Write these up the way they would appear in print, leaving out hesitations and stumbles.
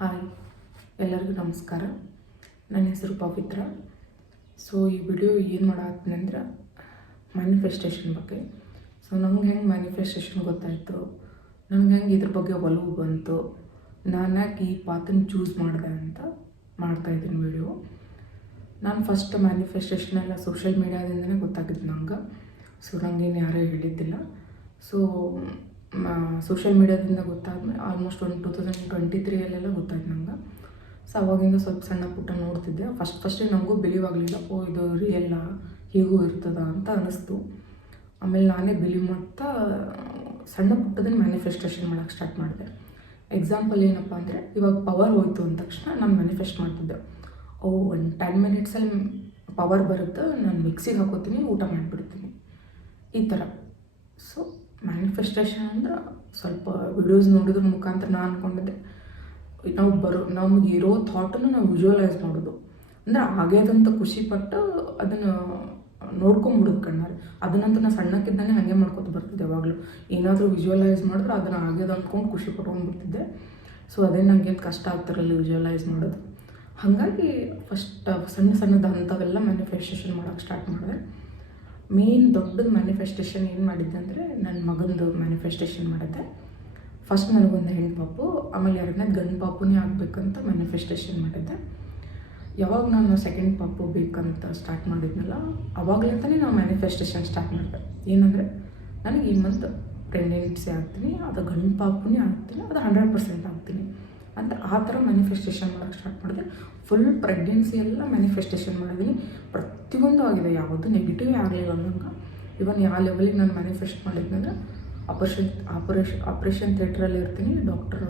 Hi, ಎಲ್ಲರಿಗೂ ನಮಸ್ಕಾರ. ನನ್ನ ಹೆಸರು ಪವಿತ್ರ. ಸೊ ಈ ವಿಡಿಯೋ ಏನು ಮಾಡತ್ತೀನಿ ಅಂದ್ರೆ ಮ್ಯಾನಿಫೆಸ್ಟೇಷನ್ ಬಗ್ಗೆ. ಸೊ ನಮ್ಗೆ ಹೆಂಗೆ ಮ್ಯಾನಿಫೆಸ್ಟೇಷನ್ ಗೊತ್ತಾಯಿತು, ನಮ್ಗೆ ಹೆಂಗೆ ಇದ್ರ ಬಗ್ಗೆ ಒಲವು ಬಂತು, ನಾನು ಯಾಕೆ ಈ ಪಾತನ್ನು ಚೂಸ್ ಮಾಡಿದೆ ಅಂತ ಮಾಡ್ತಾಯಿದ್ದೀನಿ ವಿಡಿಯೋ. ನಾನು ಫಸ್ಟ್ ಮ್ಯಾನಿಫೆಸ್ಟೇಷನ್ ಎಲ್ಲ ಸೋಷಿಯಲ್ ಮೀಡಿಯಾದಿಂದನೇ ಗೊತ್ತಾಗಿದ್ದು ನಂಗೆ. ಸೊ ನನಗೇನು ಯಾರೂ ಹೇಳಿದ್ದಿಲ್ಲ. ಸೊ ಸೋಷಿಯಲ್ ಮೀಡಿಯಾದಿಂದ ಗೊತ್ತಾದ್ಮೇಲೆ ಆಲ್ಮೋಸ್ಟ್ ಒಂದು 2023 ಗೊತ್ತಾಯ್ತು ನಂಗೆ. ಸೊ ಅವಾಗಿಂದ ಸ್ವಲ್ಪ ಸಣ್ಣ ಪುಟ್ಟ ನೋಡ್ತಿದ್ದೆ. ಫಸ್ಟಿಗೆ ನನಗೂ ಬಿಲೀವ್ ಆಗಲಿಲ್ಲ. ಇದು ರಿಯಲ್ಲ, ಹೀಗೂ ಇರ್ತದ ಅಂತ ಅನ್ನಿಸ್ತು. ಆಮೇಲೆ ನಾನೇ ಬಿಲೀವ್ ಮಾಡ್ತಾ ಸಣ್ಣ ಪುಟ್ಟದನ್ನು ಮ್ಯಾನಿಫೆಸ್ಟೇಷನ್ ಮಾಡೋಕ್ಕೆ ಸ್ಟಾರ್ಟ್ ಮಾಡಿದೆ. ಎಕ್ಸಾಂಪಲ್ ಏನಪ್ಪ ಅಂದರೆ, ಇವಾಗ ಪವರ್ ಹೋಯ್ತು ಅಂದ ತಕ್ಷಣ ನಾನು ಮ್ಯಾನಿಫೆಸ್ಟ್ ಮಾಡ್ತಿದ್ದೆ. ಒಂದು 10 ಮಿನಿಟ್ಸಲ್ಲಿ ಪವರ್ ಬರುತ್ತೆ, ನಾನು ಮಿಕ್ಸಿಗೆ ಹಾಕೋತೀನಿ, ಊಟ ಮಾಡಿಬಿಡ್ತೀನಿ, ಈ ಥರ. ಸೊ ಮ್ಯಾನಿಫೆಸ್ಟೇಷನ್ ಅಂದ್ರೆ ಸ್ವಲ್ಪ ವಿಡಿಯೋಸ್ ನೋಡಿದ್ರ ಮುಖಾಂತರ ನಾನು ಅಂದ್ಕೊಂಡಿದ್ದೆ, ನಮ್ಗೆ ಇರೋ ಥಾಟನ್ನು ನಾವು ವಿಜುವಲೈಸ್ ಮಾಡೋದು ಅಂದರೆ ಆಗ್ಯದಂತ ಖುಷಿಪಟ್ಟು ಅದನ್ನು ನೋಡ್ಕೊಂಬಿಡೋದು ಕಣ್ಣಾರೆ. ಅದನ್ನಂತೂ ನಾನು ಸಣ್ಣಕ್ಕಿದ್ದಾನೆ ಹಾಗೆ ಮಾಡ್ಕೊತ ಬರ್ತಿದ್ದೆ. ಯಾವಾಗಲೂ ಏನಾದರೂ ವಿಜುವಲೈಸ್ ಮಾಡಿದ್ರೆ ಅದನ್ನು ಆಗ್ಯದ ಅಂದ್ಕೊಂಡು ಖುಷಿ ಪಟ್ಕೊಂಡ್ಬಿಡ್ತಿದ್ದೆ. ಸೊ ಅದೇ ನನಗೇನು ಕಷ್ಟ ಆಗ್ತಿರಲಿಲ್ಲ ವಿಜುವಲೈಸ್ ಮಾಡೋದು. ಹಾಗಾಗಿ ಫಸ್ಟ್ ಸಣ್ಣದು ಅಂಥವೆಲ್ಲ ಮ್ಯಾನಿಫೆಸ್ಟೇಷನ್ ಮಾಡೋಕ್ಕೆ ಸ್ಟಾರ್ಟ್ ಮಾಡಿದೆ. ಮೇನ್ ದೊಡ್ಡದು ಮ್ಯಾನಿಫೆಸ್ಟೇಷನ್ ಏನು ಮಾಡಿದ್ದೆ ಅಂದರೆ, ನನ್ನ ಮಗಂದು ಮ್ಯಾನಿಫೆಸ್ಟೇಷನ್ ಮಾಡಿದ್ದೆ. ಫಸ್ಟ್ ನನಗೊಂದು ಹೆಣ್ಣು ಪಾಪು, ಆಮೇಲೆ ಎರಡನೇದು ಗಂಡು ಪಾಪುನೇ ಆಗಬೇಕಂತ ಮ್ಯಾನಿಫೆಸ್ಟೇಷನ್ ಮಾಡಿದ್ದೆ. ಯಾವಾಗ ನಾನು ಸೆಕೆಂಡ್ ಪಾಪು ಬೇಕಂತ ಸ್ಟಾರ್ಟ್ ಮಾಡಿದ್ನಲ್ಲ, ಅವಾಗಲಿಂದನೇ ನಾನು ಮ್ಯಾನಿಫೆಸ್ಟೇಷನ್ ಸ್ಟಾರ್ಟ್ ಮಾಡಿದೆ. ಏನಂದರೆ, ನನಗೆ ಈ ಮಂತ್ ಪ್ರೆಗ್ನೆನ್ಸಿ ಆಗ್ತೀನಿ, ಅದು ಗಂಡು ಪಾಪುನೇ ಆಗ್ತೀನಿ, ಅದು 100% ಆಗ್ತೀನಿ ಅಂತ ಆ ಥರ ಮ್ಯಾನಿಫೆಸ್ಟೇಷನ್ ಮಾಡೋಕ್ಕೆ ಸ್ಟಾರ್ಟ್ ಮಾಡಿದೆ. ಫುಲ್ ಪ್ರೆಗ್ನೆನ್ಸಿ ಎಲ್ಲ ಮ್ಯಾನಿಫೆಸ್ಟೇಷನ್ ಮಾಡಿದ್ದೀನಿ. ಪ್ರತಿಯೊಂದು ಆಗಿದೆ, ಯಾವುದು ನೆಗೆಟಿವ್ ಆಗಲಿಲ್ಲ ನಂಗೆ. ಇವನ್ ಯಾವ ಲೆವೆಲಿಗೆ ನಾನು ಮ್ಯಾನಿಫೆಸ್ಟ್ ಮಾಡಿದ್ನಂದ್ರೆ, ಆಪ್ರೇಷನ್ ಥಿಯೇಟ್ರಲ್ಲಿ ಇರ್ತೀನಿ, ಡಾಕ್ಟರ್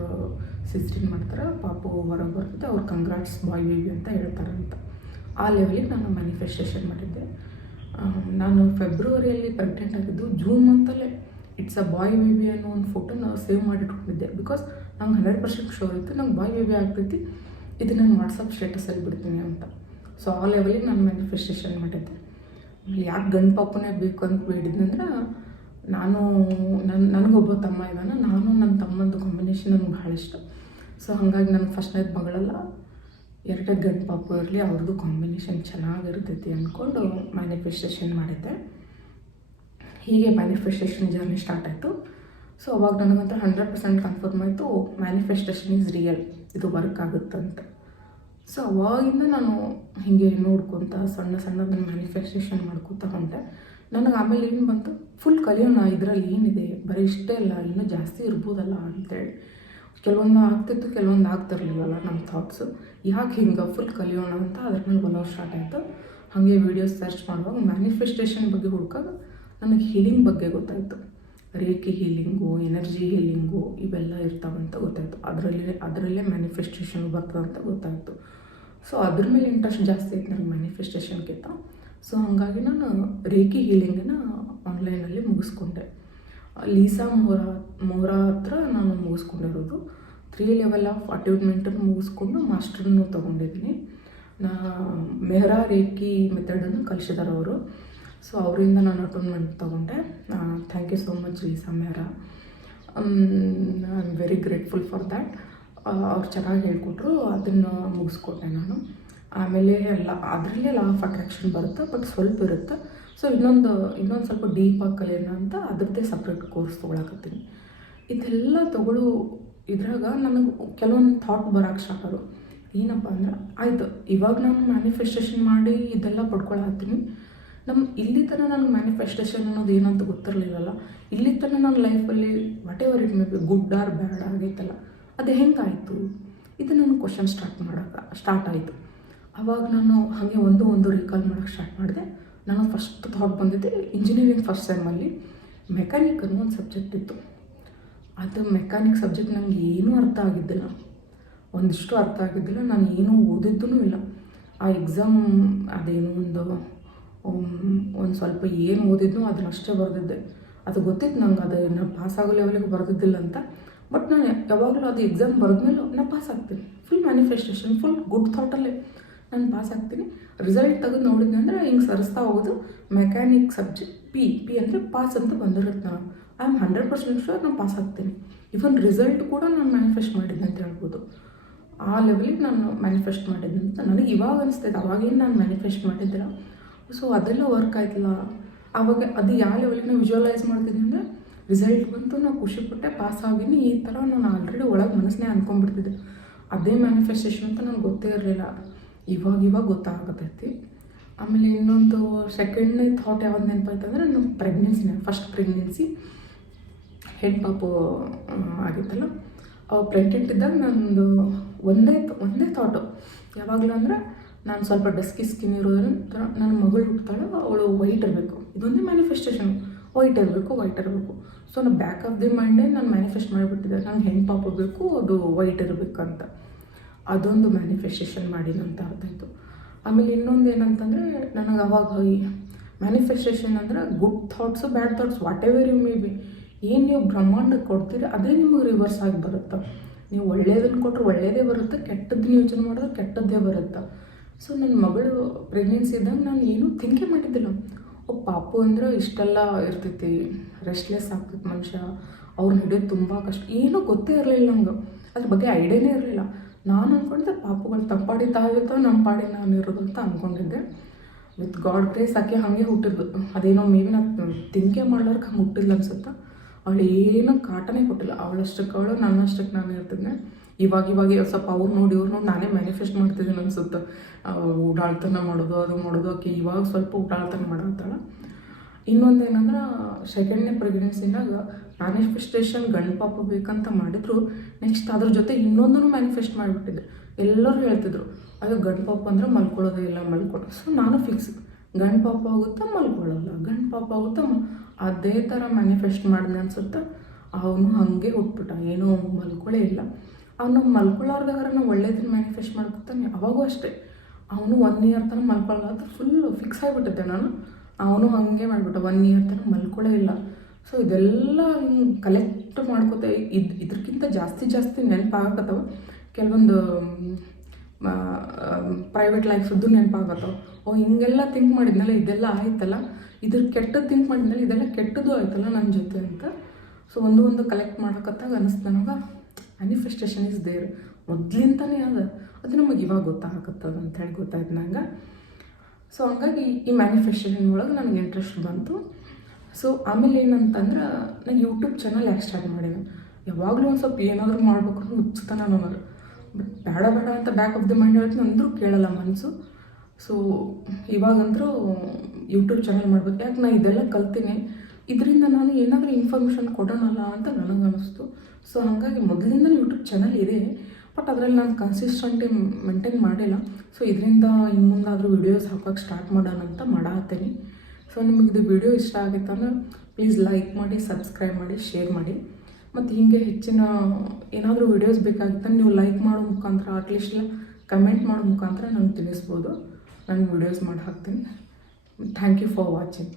ಸಿಸ್ಟರಿನ್ ಮಾಡ್ತಾರೆ, ಪಾಪು ಹೊರಗೆ ಬರ್ತದೆ, ಅವ್ರು ಕಂಗ್ರಾಟ್ಸ್ ಬಾಯ್ ಬೇಬಿ ಅಂತ ಹೇಳ್ತಾರಂತ. ಆ ಲೆವೆಲಿಗೆ ನಾನು ಮ್ಯಾನಿಫೆಸ್ಟೇಷನ್ ಮಾಡಿದ್ದೆ. ನಾನು ಫೆಬ್ರವರಿಯಲ್ಲಿ ಪ್ರೆಗ್ನೆಂಟ್ ಆಗಿದ್ದು, ಜೂನ್ ಮಂತಲ್ಲೇ ಇಟ್ಸ್ ಅ ಬಾಯ್ ಬೇಬಿ ಅನ್ನೋ ಒಂದು ಫೋಟೋನ ಸೇವ್ ಮಾಡಿಟ್ಕೊಂಡಿದ್ದೆ. ಬಿಕಾಸ್ ನಂಗೆ 100% ಶೋರ್ ಇತ್ತು, ನಂಗೆ ಬಾಯ್ ಬೇಬಿ ಆಗ್ತೈತಿ, ಇದು ನಾನು ವಾಟ್ಸಪ್ ಸ್ಟೇಟಸಲ್ಲಿ ಬಿಡ್ತೀನಿ ಅಂತ. ಸೊ ಆ ಲೆವೆಲಿಗೆ ನಾನು ಮ್ಯಾನಿಫೆಸ್ಟೇಷನ್ ಮಾಡಿದ್ದೆ. ಯಾಕೆ ಗಂಡು ಪಾಪನೇ ಬೇಕು ಅಂತ ಬೇಡಿದ್ನಂದ್ರೆ, ನನಗೊಬ್ಬ ತಮ್ಮ ಇದ್ದಾನೆ, ನಾನು ನನ್ನ ತಮ್ಮಂದು ಕಾಂಬಿನೇಷನ್ ನನಗೆ ಭಾಳ ಇಷ್ಟ. ಸೊ ಹಾಗಾಗಿ ನನಗೆ ಫಸ್ಟ್ನೇದು ಮಗಳಲ್ಲ, ಎರಡನೇದು ಗಂಡು ಪಾಪು ಇರಲಿ, ಅವ್ರದ್ದು ಕಾಂಬಿನೇಷನ್ ಚೆನ್ನಾಗಿರ್ತೈತಿ ಅಂದ್ಕೊಂಡು ಮ್ಯಾನಿಫೆಸ್ಟೇಷನ್ ಮಾಡಿದ್ದೆ. ಹೀಗೆ ಮ್ಯಾನಿಫೆಸ್ಟೇಷನ್ ಜರ್ನಿ ಸ್ಟಾರ್ಟ್ ಆಯಿತು. ಸೊ ಅವಾಗ ನನಗಂತೂ 100% ಕನ್ಫರ್ಮ್ ಆಯಿತು, ಮ್ಯಾನಿಫೆಸ್ಟೇಷನ್ ಈಸ್ ರಿಯಲ್, ಇದು ವರ್ಕ್ ಆಗುತ್ತಂತ. ಸೊ ಅವಾಗಿಂದ ನಾನು ಹೀಗೆ ನೋಡ್ಕೊತ ಸಣ್ಣದನ್ನು ಮ್ಯಾನಿಫೆಸ್ಟೇಷನ್ ಮಾಡ್ಕೊತಾ ಹೊಂಟೆ. ನನಗೆ ಆಮೇಲೆ ಏನು ಬಂತು, ಫುಲ್ ಕಲಿಯೋಣ, ಇದರಲ್ಲಿ ಏನಿದೆ, ಬರೀ ಇಷ್ಟೇ ಇಲ್ಲ, ಇನ್ನೂ ಜಾಸ್ತಿ ಇರ್ಬೋದಲ್ಲ ಅಂತೇಳಿ. ಕೆಲವೊಂದು ಆಗ್ತಿತ್ತು, ಕೆಲವೊಂದು ಆಗ್ತಿರ್ಲಿಲ್ಲಲ್ಲ ನಮ್ಮ ಥಾಟ್ಸು. ಯಾಕೆ ಹಿಂಗೆ ಫುಲ್ ಕಲಿಯೋಣ ಅಂತ ಅದ್ರ ಮೇಲೆ ಒಲವು ಸ್ಟಾರ್ಟ್ ಆಯಿತು. ಹಾಗೆ ವೀಡಿಯೋಸ್ ಸರ್ಚ್ ಮಾಡುವಾಗ ಮ್ಯಾನಿಫೆಸ್ಟೇಷನ್ ಬಗ್ಗೆ ಹುಡುಕಾಗ ನನಗೆ ಹೀಲಿಂಗ್ ಬಗ್ಗೆ ಗೊತ್ತಾಯಿತು. ರೇಖಿ ಹೀಲಿಂಗು, ಎನರ್ಜಿ ಹೀಲಿಂಗು ಇವೆಲ್ಲ ಇರ್ತಾವಂತ ಗೊತ್ತಾಯಿತು. ಅದರಲ್ಲೇ ಮ್ಯಾನಿಫೆಸ್ಟೇಷನ್ ಬರ್ತದಂತ ಗೊತ್ತಾಯಿತು. ಸೊ ಅದ್ರ ಮೇಲೆ ಇಂಟ್ರೆಸ್ಟ್ ಜಾಸ್ತಿ ಆಯ್ತು ನನಗೆ ಮ್ಯಾನಿಫೆಸ್ಟೇಷನ್ಗಿಂತ. ಸೊ ಹಾಗಾಗಿ ನಾನು ರೇಖಿ ಹೀಲಿಂಗನ್ನು ಆನ್ಲೈನಲ್ಲಿ ಮುಗಿಸ್ಕೊಂಡೆ. ಲೀಸಾ ಮೋರಾ ಹತ್ರ ನಾನು ಮುಗಿಸ್ಕೊಂಡಿರೋದು. 3 ಲೆವೆಲ್ ಆಫ್ ಅಟ್ಯೂನ್ಮೆಂಟನ್ನು ಮುಗಿಸ್ಕೊಂಡು ಮಾಸ್ಟರ್ನು ತೊಗೊಂಡಿದ್ದೀನಿ. ಮೆಹರಾ ರೇಖಿ ಮೆಥಡನ್ನು ಕಲಿಸಿದಾರೆ ಅವರು. ಸೊ ಅವರಿಂದ ನಾನು ಅಟೋನ್ಮೆಂಟ್ ತೊಗೊಂಡೆ. Thank you so much Lisa Mehra. I am very grateful for that. ಅವ್ರು ಚೆನ್ನಾಗಿ ಹೇಳ್ಕೊಟ್ರು, ಅದನ್ನು ಮುಗಿಸ್ಕೊಟ್ಟೆ ನಾನು. ಆಮೇಲೆ ಅದರಲ್ಲೇ ಲಾ ಆಫ್ ಅಟ್ರಾಕ್ಷನ್ ಬರುತ್ತೆ, ಬಟ್ ಸ್ವಲ್ಪ ಇರುತ್ತೆ. ಸೊ ಇನ್ನೊಂದು ಸ್ವಲ್ಪ ಡೀಪಾಗಿ ಕಲಿಯೋಣ ಅಂತ ಅದರದ್ದೇ ಸಪ್ರೇಟ್ ಕೋರ್ಸ್ ತೊಗೊಳಕತ್ತೀನಿ. ಇದೆಲ್ಲ ಇದ್ರಾಗ ನನಗೆ ಕೆಲವೊಂದು ಥಾಟ್ ಬರೋಕ್ಕೆ ಸ್ಟಾರ್ಟ್ ಆದವು. ಏನಪ್ಪ ಅಂದ್ರೆ, ಆಯಿತು ಇವಾಗ ನಾನು ಮ್ಯಾನಿಫೆಸ್ಟೇಷನ್ ಮಾಡಿ ಇದೆಲ್ಲ ಪಡ್ಕೊಳತ್ತೀನಿ. ಇಲ್ಲಿ ತನಕ ನನಗೆ ಮ್ಯಾನಿಫೆಸ್ಟೇಷನ್ ಅನ್ನೋದು ಏನಂತ ಗೊತ್ತಿರಲಿಲ್ಲಲ್ಲ. ಇಲ್ಲಿ ತನಕ ನನ್ನ ಲೈಫಲ್ಲಿ whatever it may be, good or bad ಆಗೈತಲ್ಲ, ಅದು ಹೆಂಗಾಯಿತು, ಇದು ನಾನು ಕ್ವಶನ್ ಸ್ಟಾರ್ಟ್ ಆಯಿತು. ಆವಾಗ ನಾನು ಹಾಗೆ ಒಂದು ರೀಕಾಲ್ ಮಾಡೋಕ್ಕೆ ಸ್ಟಾರ್ಟ್ ಮಾಡಿದೆ. ನಾನು ಫಸ್ಟ್ ಥಾಟ್ ಬಂದಿದ್ದೆ, ಇಂಜಿನಿಯರಿಂಗ್ ಫಸ್ಟ್ ಸೆಮ್ಮಲ್ಲಿ ಮೆಕ್ಯಾನಿಕ್ ಅನ್ನೋ ಒಂದು ಸಬ್ಜೆಕ್ಟ್ ಇತ್ತು. ಅದು ಮೆಕ್ಯಾನಿಕ್ ಸಬ್ಜೆಕ್ಟ್ ನನಗೆ ಏನೂ ಅರ್ಥ ಆಗಿದ್ದಿಲ್ಲ, ಒಂದಿಷ್ಟು ಅರ್ಥ ಆಗಿದ್ದಿಲ್ಲ. ನಾನು ಏನೂ ಓದಿದ್ದೂ ಇಲ್ಲ. ಆ ಎಕ್ಸಾಮ್ ಅದೇನೋ ಒಂದು ಸ್ವಲ್ಪ ಏನು ಓದಿದ್ನೋ ಅದನ್ನಷ್ಟೇ ಬರೆದಿದ್ದೆ. ಅದು ಗೊತ್ತಿತ್ತು ನಂಗೆ, ಅದನ್ನು ಪಾಸಾಗೋ ಲೆವೆಲಿಗೆ ಬರೆದಿದ್ದಿಲ್ಲ ಅಂತ. ಬಟ್ ನಾನು ಯಾವಾಗಲೂ ಅದು ಎಕ್ಸಾಮ್ ಬರೆದ್ಮೇಲೆ ನಾನು ಪಾಸ್ ಆಗ್ತೀನಿ. ಫುಲ್ ಮ್ಯಾನಿಫೆಸ್ಟೇಷನ್, ಫುಲ್ ಗುಡ್ ಥಾಟಲ್ಲೇ ನಾನು ಪಾಸ್ ಆಗ್ತೀನಿ. ರಿಸಲ್ಟ್ ತೆಗೆದು ನೋಡಿದ್ದೆ ಅಂದರೆ ಹಿಂಗೆ ಸರಿಸ್ತಾ ಹೋಗೋದು, ಮೆಕ್ಯಾನಿಕ್ ಸಬ್ಜೆಕ್ಟ್ ಪಿ ಅಂದರೆ ಪಾಸ್ ಅಂತ ಬಂದಿರುತ್ತೆ. ನಾನು ಐ ಆಮ್ 100% ಶೂರ್ ನಾನು ಪಾಸ್ ಆಗ್ತೀನಿ. ಇವನ್ ರಿಸಲ್ಟ್ ಕೂಡ ನಾನು ಮ್ಯಾನಿಫೆಸ್ಟ್ ಮಾಡಿದ್ದೆ ಅಂತ ಹೇಳ್ಬೋದು. ಆ ಲೆವೆಲಿಗೆ ನಾನು ಮ್ಯಾನಿಫೆಸ್ಟ್ ಮಾಡಿದ್ದೆ ಅಂತ ನನಗೆ ಇವಾಗ ಅನಿಸ್ತೈತೆ. ಅವಾಗೇನು ನಾನು ಮ್ಯಾನಿಫೆಸ್ಟ್ ಮಾಡಿದ್ದಿಲ್ಲ. ಸೊ ಅದೆಲ್ಲ ವರ್ಕ್ ಆಯ್ತಲ್ಲ. ಆವಾಗ ಅದು ಯಾವ ಲೆವೆಲಿಗೆ ನಾವು ವಿಜುವಲೈಸ್ ಮಾಡ್ತಿದ್ದೆ ಅಂದರೆ ರಿಸಲ್ಟ್ ಬಂತು, ನಾವು ಖುಷಿಪಟ್ಟೆ, ಪಾಸ್ ಆಗಿನಿ, ಈ ಥರ ನಾನು ಆಲ್ರೆಡಿ ಒಳಗೆ ಮನಸ್ಸನ್ನೇ ಅಂದ್ಕೊಂಡ್ಬಿಡ್ತಿದ್ದೆ. ಅದೇ ಮ್ಯಾನಿಫೆಸ್ಟೇಷನ್ ಅಂತ ನನಗೆ ಗೊತ್ತೇ ಇರಲಿಲ್ಲ. ಇವಾಗ ಗೊತ್ತಾಗತೈತಿ. ಆಮೇಲೆ ಇನ್ನೊಂದು ಸೆಕೆಂಡ್ನೇ ಥಾಟ್ ಯಾವ್ದು ನೆನಪಾಯ್ತಂದ್ರೆ ನಮ್ಮ ಪ್ರೆಗ್ನೆನ್ಸಿನೇ, ಫಸ್ಟ್ ಪ್ರೆಗ್ನೆನ್ಸಿ ಹೆಣ್ಣು ಪಾಪು ಆಗಿತ್ತಲ್ಲ. ಅವಾಗ ಪ್ರೆಗ್ನೆಂಟ್ ಇದ್ದಾಗ ನಂದು ಒಂದೇ ಥಾಟು ಯಾವಾಗಲೂ ಅಂದರೆ ನಾನು ಸ್ವಲ್ಪ ಡಸ್ಕಿ ಸ್ಕಿನ್ ಇರೋದ್ರಿಂದ ನನ್ನ ಮಗಳು ಹುಡ್ತಾಳೆ, ಅವಳು ವೈಟ್ ಇರಬೇಕು. ಇದೊಂದೇ ಮ್ಯಾನಿಫೆಸ್ಟೇಷನ್, ವೈಟ್ ಇರಬೇಕು. ಸೊ ನಾನು ಬ್ಯಾಕ್ ಆಫ್ ದಿ ಮೈಂಡೇ ನಾನು ಮ್ಯಾನಿಫೆಸ್ಟ್ ಮಾಡಿಬಿಟ್ಟಿದ್ದೆ, ನಂಗೆ ಹೆಣ್ಣು ಪಾಪ ಬೇಕು, ಅದು ವೈಟ್ ಇರಬೇಕು ಅಂತ. ಅದೊಂದು ಮ್ಯಾನಿಫೆಸ್ಟೇಷನ್ ಮಾಡಿದಂತ ಅರ್ಥ ಆಯಿತು. ಆಮೇಲೆ ಇನ್ನೊಂದು ಏನಂತಂದರೆ ನನಗೆ ಅವಾಗ ಈ ಮ್ಯಾನಿಫೆಸ್ಟೇಷನ್ ಅಂದರೆ good thoughts bad thoughts whatever you may be, ಏನು ನೀವು ಬ್ರಹ್ಮಾಂಡಕ್ಕೆ ಕೊಡ್ತೀರಿ ಅದೇ ನಿಮಗೆ ರಿವರ್ಸ್ ಆಗಿ ಬರುತ್ತೆ. ನೀವು ಒಳ್ಳೆಯದನ್ನು ಕೊಟ್ಟರೆ ಒಳ್ಳೆಯದೇ ಬರುತ್ತೆ, ಕೆಟ್ಟದ್ದನ್ನ ಯೋಚನೆ ಮಾಡಿದ್ರೆ ಕೆಟ್ಟದ್ದೇ ಬರುತ್ತೆ. ಸೊ ನನ್ನ ಮಗಳು ಪ್ರೆಗ್ನೆನ್ಸಿ ಇದ್ದಾಗ ನಾನು ಏನೂ ಥಿಂಕೇ ಮಾಡಿದ್ದಿಲ್ಲ. ಪಾಪು ಅಂದರೆ ಇಷ್ಟೆಲ್ಲ ಇರ್ತೈತಿ, ರೆಸ್ಟ್ಲೆಸ್ ಆಗ್ತೈತಿ ಮನುಷ್ಯ, ಅವ್ರನ್ನ ಹಿಡಿಯೋದು ತುಂಬ ಕಷ್ಟ, ಏನೂ ಗೊತ್ತೇ ಇರಲಿಲ್ಲ ನಂಗೆ, ಅದ್ರ ಬಗ್ಗೆ ಐಡಿಯಾನೇ ಇರಲಿಲ್ಲ. ನಾನು ಅಂದ್ಕೊಂಡಿದ್ದೆ ಪಾಪುಗಳು ತಪ್ಪಾಡಿ ತಾವಿರ್ತಾವೆ, ನಮ್ಮ ಪಾಡಿ ನಾನು ಇರೋದು ಅಂತ ಅಂದ್ಕೊಂಡಿದ್ದೆ. ವಿತ್ ಗಾಡ್ ಗ್ರೇಸ್ ಆಕೆ ಹಾಗೆ ಹುಟ್ಟಿದ್ದು. ಅದೇನೋ ಮೇಬಿ ನಾನು ತಿಂಕೆ ಮಾಡ್ಲಾರ್ಗೆ ಹಂಗೆ ಹುಟ್ಟಿಲ್ಲ ಅನ್ಸುತ್ತೆ. ಅವಳು ಏನೂ ಕಾಟನೇ ಕೊಟ್ಟಿಲ್ಲ. ಅವಳಷ್ಟಕ್ಕೆ ಅವಳು, ನನ್ನಷ್ಟಕ್ಕೆ ನಾನು ಇರ್ತಿದ್ದೆ. ಇವಾಗ ಸ್ವಲ್ಪ ಅವ್ರು ನೋಡಿ ನಾನೇ ಮ್ಯಾನಿಫೆಸ್ಟ್ ಮಾಡ್ತಿದ್ದೀನಿ ಅನ್ಸುತ್ತೆ. ಊಟಾಳ್ತನ ಮಾಡೋದು ಅದು ಮಾಡೋದು. ಆಕೆ ಇವಾಗ ಸ್ವಲ್ಪ ಊಟಾಳ್ತನ ಮಾಡತ್ತಾಳ. ಇನ್ನೊಂದು ಏನಂದ್ರೆ ಸೆಕೆಂಡ್ನೇ ಪ್ರೆಗ್ನೆನ್ಸಿನಾಗ ಮ್ಯಾನಿಫೆಸ್ಟೇಷನ್ ಗಂಡು ಪಾಪ ಬೇಕಂತ ಮಾಡಿದ್ರು. ನೆಕ್ಸ್ಟ್ ಅದ್ರ ಜೊತೆ ಇನ್ನೊಂದನ್ನು ಮ್ಯಾನಿಫೆಸ್ಟ್ ಮಾಡಿಬಿಟ್ಟಿದ್ದೆ. ಎಲ್ಲರೂ ಹೇಳ್ತಿದ್ರು ಅದು ಗಂಡು ಪಾಪ ಅಂದರೆ ಮಲ್ಕೊಳ್ಳೋದೇ ಇಲ್ಲ, ಮಲ್ಕೊಳ್ಳೋದು. ಸೊ ನಾನು ಫಿಕ್ಸ್, ಗಂಡು ಪಾಪ ಆಗುತ್ತಾ ಮಲ್ಕೊಳ್ಳಲ್ಲ, ಗಂಡು ಪಾಪ ಆಗುತ್ತಾ ಅದೇ ಥರ ಮ್ಯಾನಿಫೆಸ್ಟ್ ಮಾಡಿದೆ ಅನ್ಸುತ್ತೆ. ಅವನು ಹಾಗೆ ಹುಟ್ಬಿಟ್ಟ, ಏನೂ ಮಲ್ಕೊಳ್ಳೇ ಇಲ್ಲ. ಅವನು ಮಲ್ಕೊಳ್ಳೋರ್ಗಾರ ನಾವು ಒಳ್ಳೇದನ್ನ ಮ್ಯಾನಿಫೆಸ್ಟ್ ಮಾಡ್ಕೊತಾನೆ. ಅವಾಗೂ ಅಷ್ಟೇ, ಅವನು 1 ಇಯರ್ ತನಕ ಮಲ್ಕೊಳ್ಳೋದು ಫುಲ್ಲು ಫಿಕ್ಸ್ ಆಗಿಬಿಟ್ಟಿದ್ದೆ ನಾನು. ಅವನು ಹಾಗೆ ಮಾಡಿಬಿಟ್ಟ, 1 ಇಯರ್ ತನಕ ಮಲ್ಕೊಳ್ಳೇ ಇಲ್ಲ. ಸೊ ಇದೆಲ್ಲ ಹಿಂಗೆ ಕಲೆಕ್ಟ್ ಮಾಡ್ಕೋತೆ ಇದಕ್ಕಿಂತ ಜಾಸ್ತಿ ನೆನಪಾಗತ್ತವ. ಕೆಲವೊಂದು ಪ್ರೈವೇಟ್ ಲೈಫದ್ದು ನೆನಪಾಗತ್ತವ. ಹಿಂಗೆಲ್ಲ ಥಿಂಕ್ ಮಾಡಿದ್ನಲ್ಲ, ಇದೆಲ್ಲ ಆಯ್ತಲ್ಲ, ಇದ್ರ ಕೆಟ್ಟದ್ದು ಥಿಂಕ್ ಮಾಡಿದ್ನಲ್ಲ, ಇದೆಲ್ಲ ಕೆಟ್ಟದ್ದು ಆಯ್ತಲ್ಲ ನನ್ನ ಜೊತೆ ಅಂತ. ಸೊ ಒಂದು ಕಲೆಕ್ಟ್ ಮಾಡೋಕತ್ತಾಗ ಅನಿಸ್ತು ನನಗೆ ಮ್ಯಾನಿಫೆಸ್ಟೇಷನ್ ಇಸ್ ದೇರ್, ಮೊದಲಿಂದನೇ ಅದು ನಮಗೆ ಇವಾಗ ಗೊತ್ತಾಗತ್ತದ ಅಂಥೇಳಿ ಗೊತ್ತಾಯ್ತು ನಂಗೆ. ಸೊ ಹಂಗಾಗಿ ಈ ಮ್ಯಾನಿಫೆಸ್ಟೇಷನ್ ಒಳಗೆ ನನಗೆ ಇಂಟ್ರೆಸ್ಟ್ ಬಂತು. ಸೊ ಆಮೇಲೆ ಏನಂತಂದ್ರೆ ನಾನು ಯೂಟ್ಯೂಬ್ ಚಾನಲ್ ಯಾಕೆ ಸ್ಟಾರ್ಟ್ ಮಾಡಿದೆ, ಯಾವಾಗಲೂ ಒಂದು ಸ್ವಲ್ಪ ಏನಾದರೂ ಮಾಡ್ಬೇಕು ಅನ್ನೋ ಹುಚ್ಚುತನ ನನಗೆ. ಬಟ್ ಬೇಡ ಅಂತ ಬ್ಯಾಕ್ ಆಫ್ ದಿ ಮೈಂಡ್ ಹೇಳ್ತೀನಿ, ಅಂದರೂ ಕೇಳಲ್ಲ ಮನಸ್ಸು. ಸೊ ಇವಾಗಂತರೂ ಯೂಟ್ಯೂಬ್ ಚಾನಲ್ ಮಾಡ್ಬೇಕು. ಯಾಕೆ ನಾನು ಇದೆಲ್ಲ ಕಲ್ತೀನಿ, ಇದರಿಂದ ನಾನು ಏನಾದರೂ ಇನ್ಫಾರ್ಮೇಷನ್ ಕೊಡೋಣಲ್ಲ ಅಂತ ನನಗೆ ಅನ್ನಿಸ್ತು. ಸೊ ಹಾಗಾಗಿ ಮೊದಲಿಂದ ಯೂಟ್ಯೂಬ್ ಚಾನಲ್ ಇದೆ, ಬಟ್ ಅದರಲ್ಲಿ ನಾನು ಕನ್ಸಿಸ್ಟೆಂಟಿ ಮೇಂಟೈನ್ ಮಾಡಿಲ್ಲ. ಸೊ ಇದರಿಂದ ಇನ್ನು ಮುಂದಾದರೂ ವೀಡಿಯೋಸ್ ಹಾಕೋಕ್ಕೆ ಸ್ಟಾರ್ಟ್ ಮಾಡೋಣ ಅಂತ ಮಾಡತ್ತೀನಿ. ಸೊ ನಿಮಗೆ ಇದು ವಿಡಿಯೋ ಇಷ್ಟ ಆಗಿತ್ತು ಅಂದರೆ ಪ್ಲೀಸ್ ಲೈಕ್ ಮಾಡಿ, ಸಬ್ಸ್ಕ್ರೈಬ್ ಮಾಡಿ, ಶೇರ್ ಮಾಡಿ. ಮತ್ತು ಹೀಗೆ ಹೆಚ್ಚಿನ ಏನಾದರೂ ವೀಡಿಯೋಸ್ ಬೇಕಾಗಿತ್ತು ನೀವು ಲೈಕ್ ಮಾಡೋ ಮುಖಾಂತರ, ಅಟ್ಲೀಸ್ಟ್ ಕಮೆಂಟ್ ಮಾಡೋ ಮುಖಾಂತರ ನಂಗೆ ತಿಳಿಸ್ಬೋದು. ನಾನು ವೀಡಿಯೋಸ್ ಮಾಡಿ ಹಾಕ್ತೀನಿ. Thank you for watching.